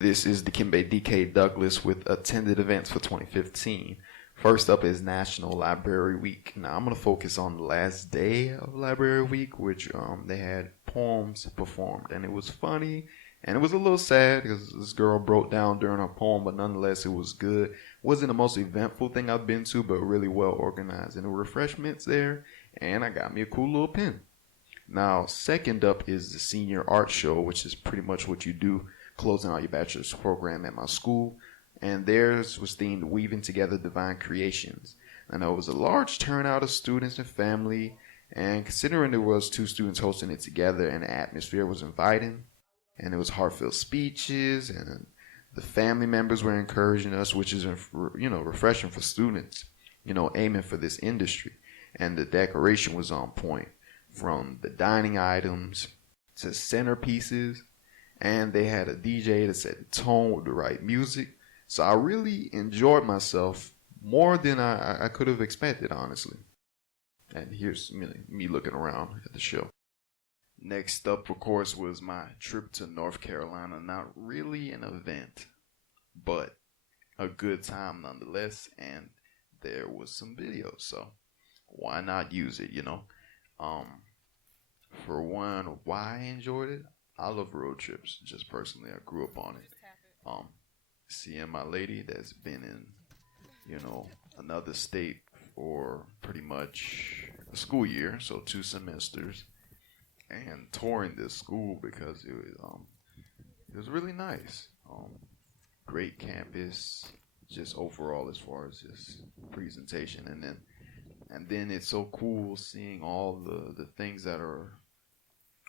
This is Dikembe DK Douglas with attended events for 2015. First up is National Library Week. Now I'm going to focus on the last day of Library Week, which they had poems performed, and it was funny, and it was a little sad because this girl broke down during her poem, but nonetheless it was good. Wasn't the most eventful thing I've been to, but really well organized. And the refreshments there, and I got me a cool little pen. Now, second up is the Senior Art Show, which is pretty much what you do closing out your bachelor's program at my school. And theirs was themed Weaving Together Divine Creations. And there was a large turnout of students and family, and considering there was 2 students hosting it together and the atmosphere was inviting, and it was heartfelt speeches, and the family members were encouraging us, which is, refreshing for students, aiming for this industry. And the decoration was on point, from the dining items to centerpieces, and they had a DJ that set the tone with the right music. So I really enjoyed myself more than I could have expected, honestly. And here's me looking around at the show. Next up, of course, was my trip to North Carolina. Not really an event, but a good time nonetheless. And there was some videos, so why not use it, For one, why I enjoyed it? I love road trips, just personally. I grew up on it. Seeing my lady that's been in, another state for pretty much a school year, so 2 semesters, and touring this school because it was really nice. Great campus, just overall as far as just presentation, and then it's so cool seeing all the things that are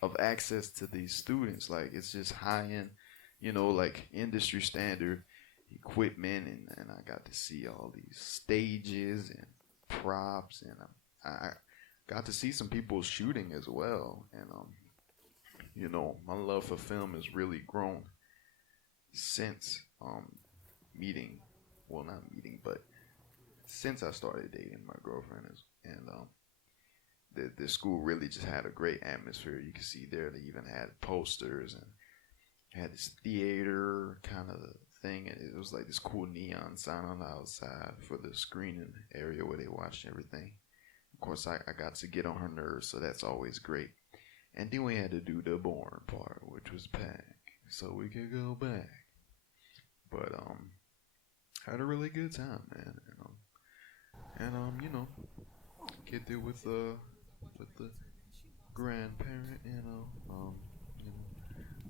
of access to these students. Like, it's just high end, like industry standard equipment, and I got to see all these stages and props, and I got to see some people shooting as well. And my love for film has really grown since but since I started dating my girlfriend. The school really just had a great atmosphere. You could see there they even had posters and had this theater kind of thing, and it was like this cool neon sign on the outside for the screening area where they watched everything. Of course, I got to get on her nerves, so that's always great. And then we had to do the boring part, which was pack, so we could go back. But had a really good time, man. And get there with the grandparent,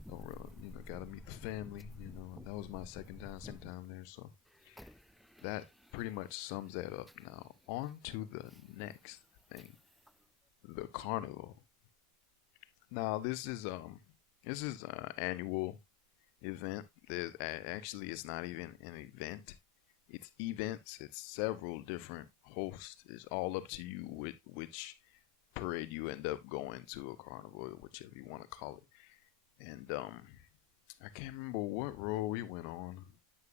don't really, gotta meet the family, that was my second time there, so that pretty much sums that up. Now, on to the next thing, the carnival. Now, this is an annual event. Actually, it's not even an event. It's events. It's several different hosts. It's all up to you which parade you end up going to, a carnival, whichever you want to call it. And I can't remember what road we went on,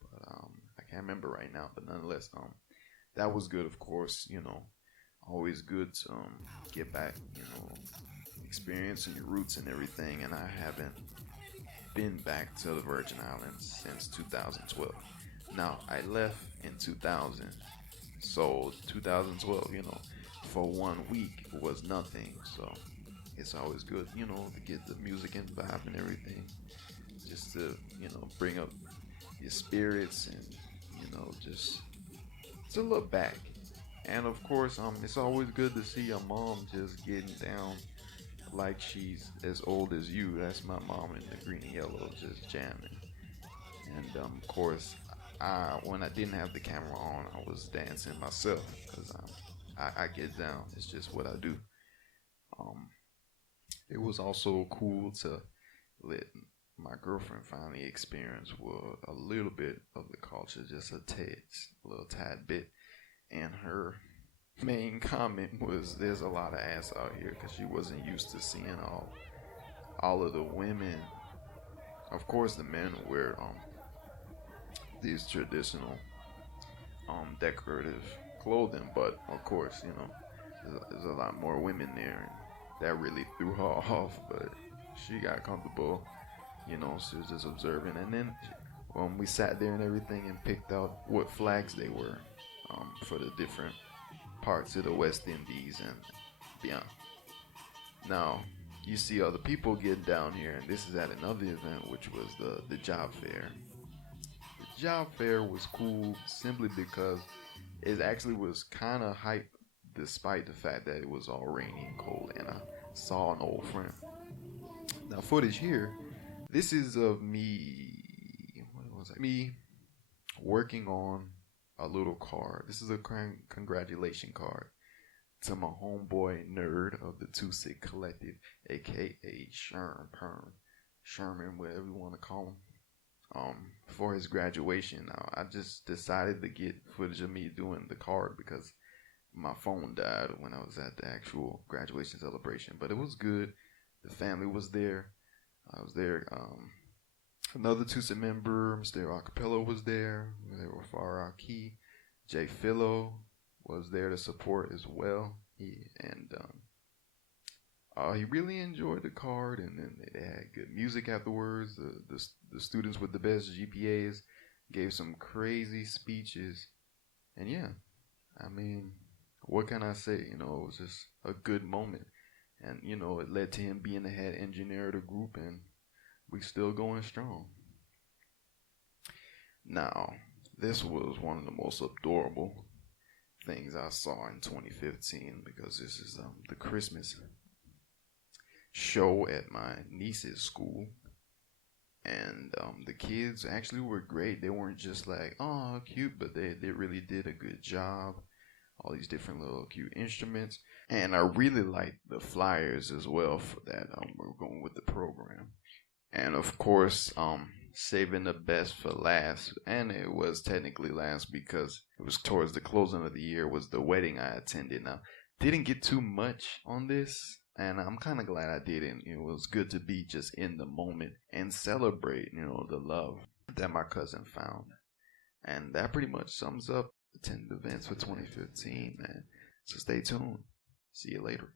but I can't remember right now. But nonetheless, that was good, of course. Always good to get back, experiencing your roots and everything. And I haven't been back to the Virgin Islands since 2012. Now, I left in 2000, so 2012, for 1 week was nothing. So it's always good, to get the music and vibe and everything, just to, bring up your spirits and, just to look back. And of course, it's always good to see your mom just getting down like she's as old as you. That's my mom in the green and yellow, just jamming. And of course, when I didn't have the camera on, I was dancing myself because I get down. It's just what I do. It was also cool to let my girlfriend finally experience a little bit of the culture, just a little tad bit. And her main comment was, "There's a lot of ass out here," because she wasn't used to seeing all of the women. Of course, the men wear these traditional decorative clothing, but of course, there's a lot more women there, and that really threw her off. But she got comfortable, she was just observing. And then We sat there and everything and picked out what flags they were for the different parts of the West Indies and beyond. Now, you see other people getting down here, and this is at another event, which was the job fair. The job fair was cool simply because it actually was kind of hype, despite the fact that it was all rainy and cold, and I saw an old friend. Now, footage here, this is of me, what was that? Me working on a little card. This is a congratulation card to my homeboy Nerd of the Too Sick Collective, aka Sherman, whatever you want to call him, for his graduation. Now, I just decided to get footage of me doing the card because my phone died when I was at the actual graduation celebration, but it was good. The family was there. I was there. Another Tusa member, Mister Acapella, was there. There were Farah Key. Jay Philo was there to support as well. He really enjoyed the card, and then they had good music afterwards. The students with the best GPAs gave some crazy speeches, and yeah, I mean, what can I say? You know, it was just a good moment, and you know, it led to him being the head engineer of the group, and we still going strong. Now, this was one of the most adorable things I saw in 2015 because this is the Christmas show at my niece's school, and the kids actually were great. They weren't just like, oh, cute, but they really did a good job. All these different little cute instruments, and I really liked the flyers as well for that. We're going with the program, and of course, saving the best for last, and it was technically last because it was towards the closing of the year, was the wedding I attended. Now, didn't get too much on this, and I'm kind of glad I didn't. It was good to be just in the moment and celebrate, you know, the love that my cousin found. And that pretty much sums up the 10 events for 2015, man. So stay tuned. See you later.